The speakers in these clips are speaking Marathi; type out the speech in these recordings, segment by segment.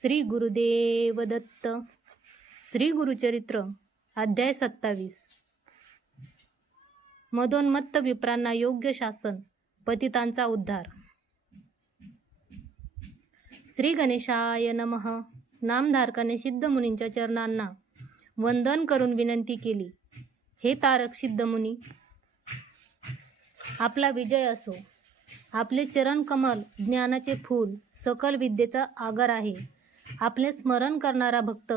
श्री गुरुदेव दत्त. श्री गुरुचरित्र अध्याय 27. मदोन्मत्त विप्रांना योग्य शासन, पतितांचा उद्धार. श्री गणेशाय नमः. नामधारकाने सिद्ध मुनींच्या चरणांना वंदन करून विनंती केली, हे तारक सिद्ध मुनी, आपला विजय असो. आपले चरण कमल ज्ञानाचे फूल, सकल विद्येचा आगर आहे. आपले स्मरण करणारा भक्त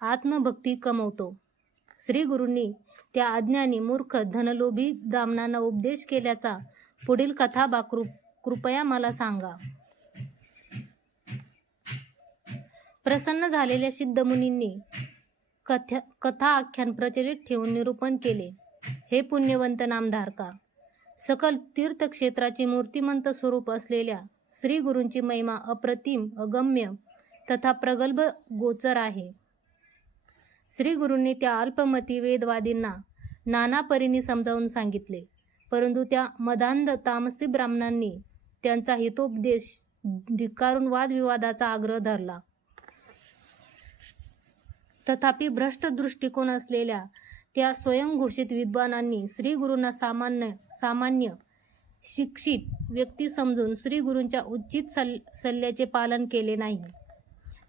आत्मभक्ती कमवतो. श्री गुरूंनी त्या अज्ञानी मूर्ख धनलोभी ब्राह्मणांना उपदेश केल्याचा पुढील कथा कृपया मला सांगा. प्रसन्न झालेल्या सिद्ध मुनींनी कथा आख्यान प्रचलित ठेवून निरूपण केले. हे पुण्यवंत नामधारका, सकल तीर्थक्षेत्राची मूर्तिमंत स्वरूप असलेल्या श्री गुरूंची महिमा अप्रतिम, अगम्य तथा प्रगल्भ गोचर आहे. श्री गुरूंनी त्या अल्पमती वेदवादींना नाना परीने समजावून सांगितले, परंतु त्या मदांध तामसी ब्राह्मणांनी त्यांचा हितोपदेश धिक्कारून वादविवादाचा आग्रह धरला. तथापि भ्रष्ट दृष्टिकोन असलेल्या त्या स्वयंघोषित विद्वानांनी श्री गुरूंना सामान्य शिक्षित व्यक्ती समजून श्री गुरूंच्या उचित सल्ल्याचे पालन केले नाही.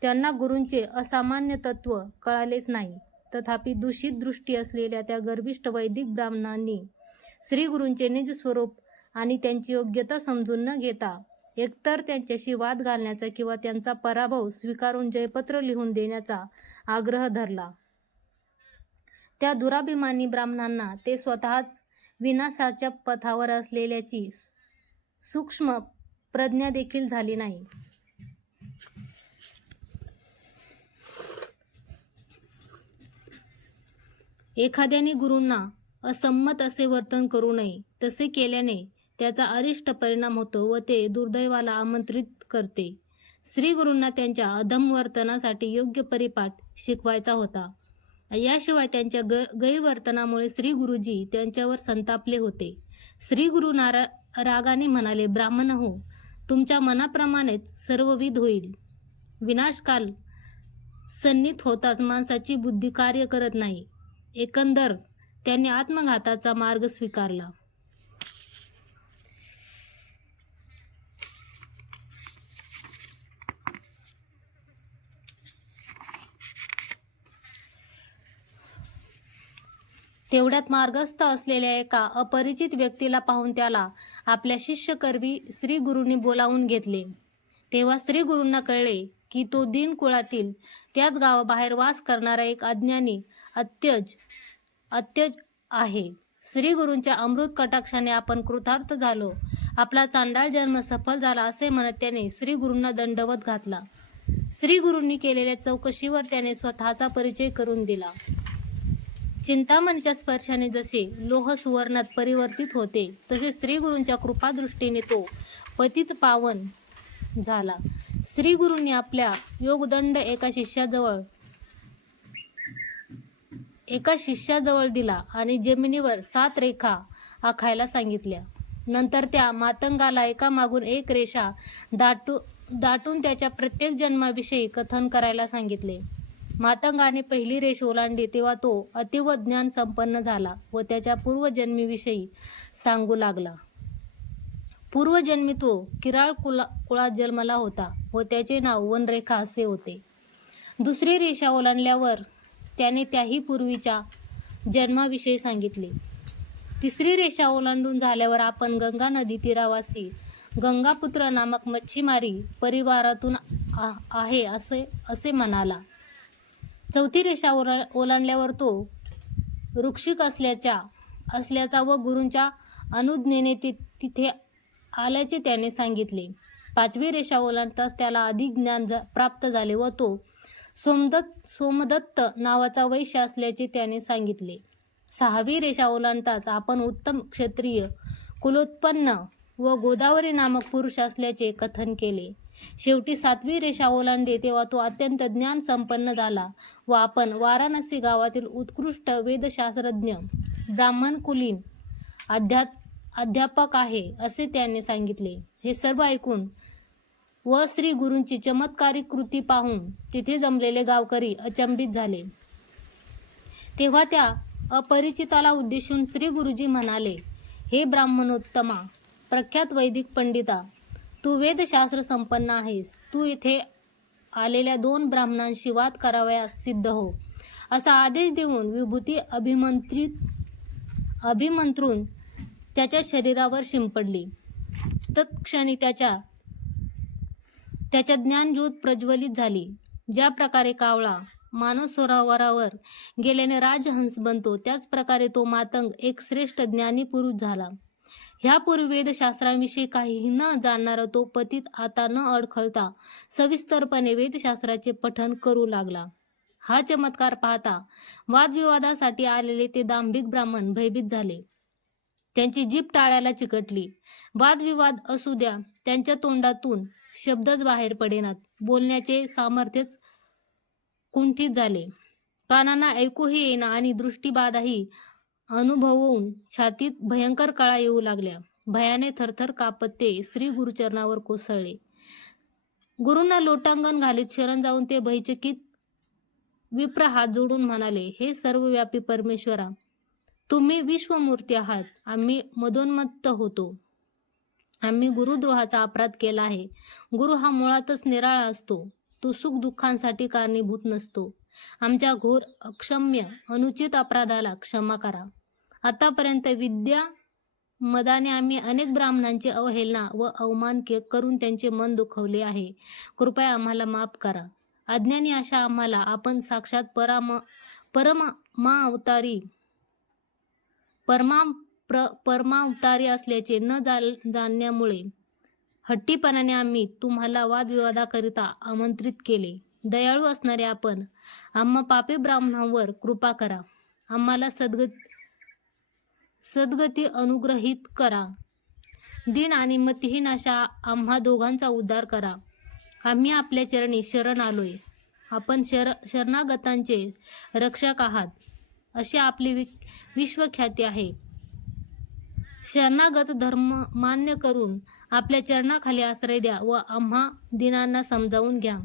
त्यांना गुरूंचे असामान्य तत्व कळालेच नाही. तथापि दूषित दृष्टी असलेल्या त्या गर्विष्ठ वैदिक ब्राह्मणांनी श्री गुरूंचे निज स्वरूप आणि त्यांची योग्यता समजून न घेता एकतर त्यांच्याशी वाद घालण्याचा किंवा त्यांचा पराभव स्वीकारून जयपत्र लिहून देण्याचा आग्रह धरला. त्या दुराभिमानी ब्राह्मणांना ते स्वतःच विनाशाच्या पथावर असलेल्याची सूक्ष्म प्रज्ञा देखील झाली नाही. एखाद्याने गुरूंना असंमत असे वर्तन करू नये. तसे केल्याने त्याचा अरिष्ट परिणाम होतो व ते दुर्दैवाला आमंत्रित करते. श्री गुरूंना त्यांच्या अधम वर्तनासाठी योग्य परिपाठ शिकवायचा होता. याशिवाय त्यांच्या गैरवर्तनामुळे श्री गुरुजी त्यांच्यावर संतापले होते. श्री गुरु रागाने म्हणाले, ब्राह्मण हो, तुमच्या मनाप्रमाणेच सर्वविध होईल. विनाशकाल सन्निहित होताच माणसाची बुद्धी कार्य करत नाही. एकंदर त्यांनी आत्मघाताचा मार्ग स्वीकारला. तेवढ्यात मार्गस्थ असलेल्या एका अपरिचित व्यक्तीला पाहून त्याला आपल्या शिष्यकरवी श्री गुरूंनी बोलावून घेतले. तेव्हा श्री गुरूंना कळले की तो दीन कुळातील त्याच गावाबाहेर वास करणारा एक अज्ञानी अत्यज आहे. श्री गुरूंच्या अमृत कटाक्षाने आपण कृतार्थ झालो, आपला चांडाळ जन्म सफल झाला असे म्हणत त्याने श्री गुरूंना दंडवत घातला. श्री गुरूंनी केलेल्या चौकशीवर त्याने स्वतःचा परिचय करून दिला. चिंतामणीच्या स्पर्शाने जसे लोह सुवर्णात परिवर्तित होते, तसे श्री गुरूंच्या कृपादृष्टीने तो पतित पावन झाला. श्री गुरूंनी आपल्या योगदंड एका शिष्याजवळ दिला आणि जमिनीवर 7 रेखा आखायला सांगितल्या. नंतर त्या मातंगाला एकामागून एक रेषा दाटून त्याच्या प्रत्येक जन्माविषयी कथन करायला सांगितले. मातंगाने पहिली रेष ओलांडली तेव्हा तो अतीव ज्ञान संपन्न झाला व त्याच्या पूर्वजन्मीविषयी सांगू लागला. पूर्वजन्मी तो किराळ कुळात जन्मला होता व त्याचे नाव वनरेखा असे होते. दुसरी रेषा ओलांडल्यावर त्याने त्याही पूर्वीच्या जन्माविषयी सांगितले. तिसरी रेषा ओलांडून झाल्यावर आपण गंगा नदी तीरावासी गंगापुत्र नामक मच्छीमारी परिवारातून आहे असे म्हणाला. चौथी रेषा ओलांडल्यावर तो वृक्षिक असल्याचा व गुरूंच्या अनुज्ञेने तिथे आल्याचे त्याने सांगितले. 5वी रेषा ओलांडताच त्याला अधिक ज्ञान प्राप्त झाले व तो सोमदत्त नावाचा वैश्य असल्याचे त्याने सांगितले. 6वी रेषा ओलांडताच आपण उत्तम क्षत्रिय कुलोत्पन्न व गोदावरी नामक पुरुष असल्याचे कथन केले. शेवटी 7वी रेषा ओलांडली तेव्हा तो अत्यंत ज्ञान संपन्न झाला व आपण वाराणसी गावातील उत्कृष्ट वेदशास्त्रज्ञ ब्राह्मण कुलीन अध्यापक आहे असे त्याने सांगितले. हे सर्व ऐकून व श्री गुरूंची चमत्कारिक कृती पाहून तिथे जमलेले गावकरी अचंबित झाले. तेव्हा त्या अपरिचिताला उद्देशून श्री गुरुजी म्हणाले, हे ब्राह्मणोत्तमा, प्रख्यात वैदिक पंडिता, तू वेदशास्त्र संपन्न आहेस. तू इथे आलेल्या 2 ब्राह्मणांशी वाद करावयास सिद्ध हो. असा आदेश देऊन विभूती अभिमंत्रून त्याच्या शरीरावर शिंपडली. तत्क्षणी त्याच्या ज्ञानज्योत प्रज्वलित झाली. ज्या प्रकारे कावळा मानव सरोवरावर गेल्याने राजहंस बनतो, त्याच प्रकारे तो मातंग एक श्रेष्ठ ज्ञानी पुरुष झाला. ह्यापूर्वी वेदशास्त्राविषयी काही न जाणणारा तो पतित आता न अडखळता सविस्तरपणे वेदशास्त्राचे पठण करू लागला. हा चमत्कार पाहता वादविवादासाठी आलेले ते दांभिक ब्राह्मण भयभीत झाले. त्यांची जीभ टाळ्याला चिकटली. वादविवाद असू द्या, त्यांच्या तोंडातून शब्दच बाहेर पडेनात. बोलण्याचे सामर्थ्यच कुंठित झाले. कानांना ऐकूही येईना आणि दृष्टीबाधाही अनुभवून छातीत भयंकर कळा येऊ लागल्या. भयाने थरथर कापत ते श्री गुरुचरणावर कोसळले. गुरूंना लोटांगण घालीत शरण जाऊन ते भयचकित विप्र हात जोडून म्हणाले, हे सर्वव्यापी परमेश्वरा, तुम्ही विश्वमूर्ती आहात. आम्ही मदोन्मत्त होतो. आम्ही गुरुद्रोहाचा अपराध केला आहे. गुरु हा मुळातच निराळा असतो. तो सुख दुःखांसाठी कारणीभूत नसतो. आमच्या घोर अक्षम्य अनुचित अपराधाला क्षमा करा. आतापर्यंत विद्या मदाने आम्ही अनेक ब्राह्मणांची अवहेलना व अवमान करून त्यांचे मन दुखवले आहे. कृपया आम्हाला माफ करा. अज्ञानी अशा आम्हाला आपण साक्षात परमावतारी असल्याचे न जाणण्यामुळे हट्टीपणाने आम्ही तुम्हाला वादविवादाकरिता आमंत्रित केले. दयाळू असणारे आपण आम्हा पापी ब्राह्मणांवर कृपा करा. आम्हाला सद्गती अनुग्रहित करा. दीन आणि मतिहीन अशा आम्हा दोघांचा उद्धार करा. आम्ही आपल्या चरणी शरण आलोय. आपण शरणागतांचे रक्षक आहात अशी आपली विश्वख्याती आहे. शरणागत धर्म मान्य करून आपल्या चरणाखाली आश्रय द्या व आम्हा दीनांना समजावून घ्या.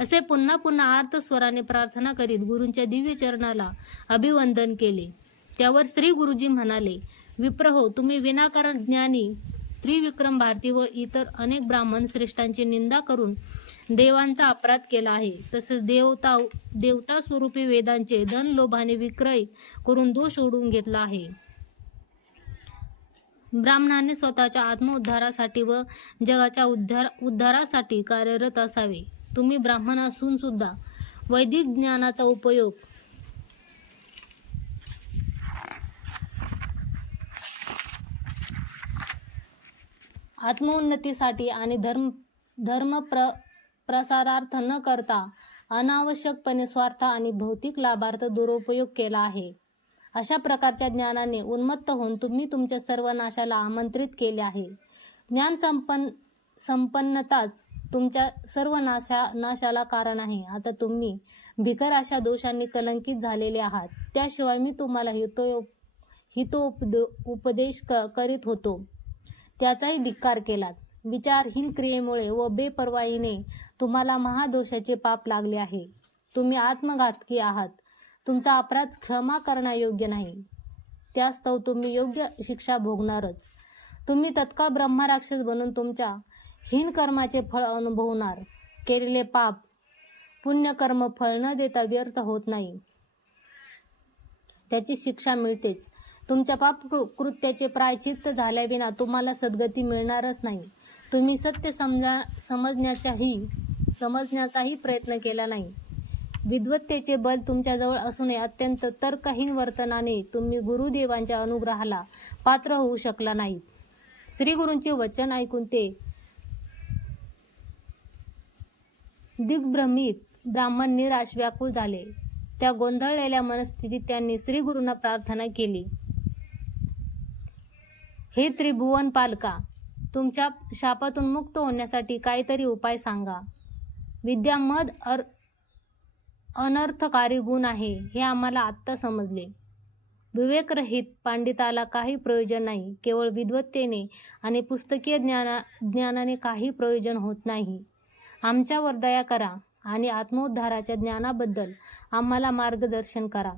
असे पुन्हा पुन्हा आर्त स्वराने प्रार्थना करीत गुरूंच्या दिव्य चरणाला अभिवंदन केले. त्यावर श्री गुरुजी म्हणाले, विप्रहो, तुम्ही विनाकारण ज्ञानी त्रिविक्रम भारती व इतर अनेक ब्राह्मण श्रेष्ठांची निंदा करून देवांचा अपराध केला आहे. तसेच देवता स्वरूपी वेदांचे धन लोभाने विक्रय करून दोष ओढून घेतला आहे. ब्राह्मणाने स्वतःच्या आत्मोद्धारासाठी व जगाच्या उद्धारासाठी कार्यरत असावे. तुम्ही ब्राह्मण असून सुद्धा वैदिक ज्ञानाचा उपयोग आत्मोन्नतीसाठी आणि धर्म प्रसारार्थ न करता अनावश्यकपणे स्वार्थ आणि भौतिक लाभार्थ दुरुपयोग केला आहे. अशा प्रकारच्या ज्ञानाने उन्मत्त होऊन तुम्ही तुमच्या सर्व नाशाला आमंत्रित केले आहे. ज्ञान संपन्नताच तुमच्या सर्व नाशाला कारण आहे. आता तुम्ही भिकर अशा दोषांनी कलंकित झालेले आहात. त्याशिवाय मी तुम्हाला हितोपदेश करीत होतो, त्याचाही धिक्कार केलात. विचारहीन क्रियेमुळे व बेपर्वाईने तुम्हाला महादोषाचे पाप लागले आहे. तुम्ही आत्मघातकी आहात. तुमचा अपराध क्षमा करण्यायोग्य नाही. त्यास्तव तुम्ही योग्य शिक्षा भोगणारच. तुम्ही तत्काळ ब्रह्मराक्षस बनून तुमच्या हीन कर्माचे फळ अनुभवणार. केलेले पाप पुण्यकर्म फळ न देता व्यर्थ होत नाही, त्याची शिक्षा मिळतेच. तुमच्या पाप कृत्याचे प्रायचित्त झाल्याविना तुम्हाला सद्गती मिळणारच नाही. तुम्ही सत्य समजण्याचाही प्रयत्न केला नाही. विद्वत्तेचे बल तुमच्याजवळ असूनही अत्यंत तर्कहीन वर्तनाने तुम्ही गुरुदेवांच्या अनुग्रहाला पात्र होऊ शकला नाही. श्री गुरूंचे वचन ऐकून ते दिग्भ्रमित ब्राह्मण निराश व्याकुळ झाले. त्या गोंधळलेल्या मनस्थितीत त्यांनी श्री गुरूंना प्रार्थना केली, हे त्रिभुवन पालका, तुमच्या शापातून मुक्त होण्यासाठी काहीतरी उपाय सांगा. विद्या मद अनर्थकारी गुण आहे हे आम्हाला आत्ता समजले. विवेकरहित पंडिताला काही प्रयोजन नाही. केवळ विद्वत्तेने आणि पुस्तकीय ज्ञानाने काही प्रयोजन होत नाही. आमच्यावर दया करा आणि आत्मोद्धाराच्या ज्ञानाबद्दल आम्हाला मार्गदर्शन करा.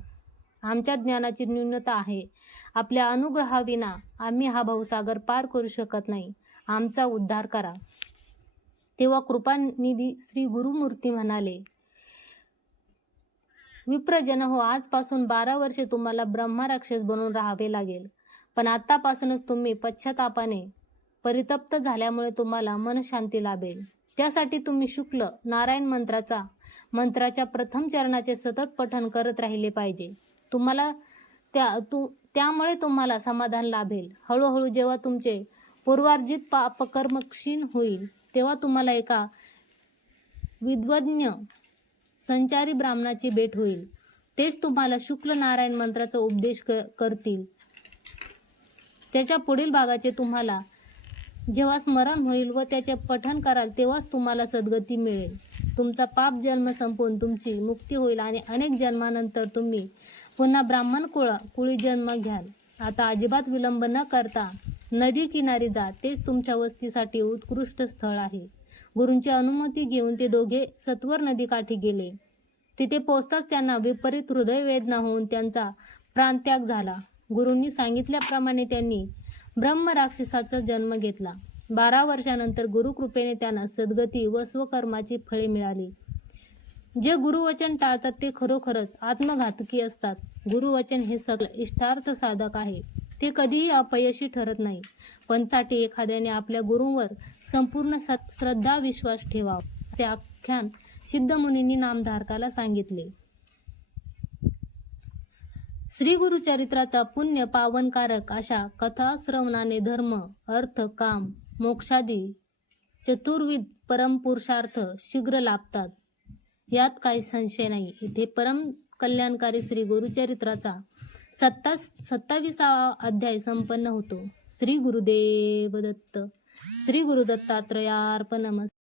आमच्या ज्ञानाची न्यूनता आहे. आपल्या अनुग्रहाविना आम्ही हा भवसागर पार करू शकत नाही. आमचा उद्धार करा. तेव्हा कृपानिधी श्री गुरुमूर्ती म्हणाले, विप्रजन हो, आजपासून 12 वर्षे तुम्हाला ब्रह्मराक्षस बनून राहावे लागेल. पण आतापासूनच तुम्ही पश्चातापाने परितप्त झाल्यामुळे तुम्हाला मनशांती लाभेल. त्यासाठी तुम्ही शुक्ल नारायण मंत्राच्या प्रथम चरणाचे सतत पठण करत राहिले पाहिजे. त्यामुळे तुम्हाला समाधान लाभेल. हळूहळू जेव्हा तुमचे पूर्वार्जित पापकर्म क्षीण होईल, तेव्हा तुम्हाला एका विद्वज्ञ संचारी ब्राह्मणाची भेट होईल. तेच तुम्हाला शुक्ल नारायण मंत्राचा उपदेश करतील. त्याच्या पुढील भागाचे तुम्हाला जेव्हा स्मरण होईल व त्याचे पठण कराल, तेव्हाच तुम्हाला सद्गती मिळेल. तुमचा पाप जन्म संपवून तुमची मुक्ती होईल आणि अनेक जन्मानंतर तुम्ही पुन्हा ब्राह्मण कुळी जन्म घ्याल. आता अजिबात विलंब न करता नदी किनारी जा. तेच तुमच्या वस्तीसाठी उत्कृष्ट स्थळ आहे. गुरूंची अनुमती घेऊन ते दोघे सत्वर नदीकाठी गेले. तिथे पोहोचताच त्यांना विपरीत हृदयवेदना होऊन त्यांचा प्राणत्याग झाला. गुरूंनी सांगितल्याप्रमाणे त्यांनी ब्रह्मराक्षसाचा जन्म घेतला. 12 वर्षानंतर गुरुकृपेने त्यांना सद्गती व स्वकर्माची फळे मिळाली. जे गुरुवचन टाळतात ते खरोखरच आत्मघातकी असतात. गुरुवचन हे सगळं इष्टार्थ साधक आहे. ते कधीही अपयशी ठरत नाही. पंचाटी एखाद्याने आपल्या गुरूंवर संपूर्ण श्रद्धा विश्वास ठेवावा, असे आख्यान सिद्धमुनींनी नामधारकाला सांगितले. श्री गुरुचरित्राचा पुण्य पावनकारक अशा कथाश्रवणाने धर्म, अर्थ, काम, मोक्षादी चतुर्विध परमपुरुषार्थ शीघ्र लाभतात, यात काही संशय नाही. इथे परम कल्याणकारी श्री गुरुचरित्राचा 27वा अध्याय संपन्न होतो. श्री गुरुदेव दत्त. श्री गुरुदत्तात्रयार्पणमस्तु.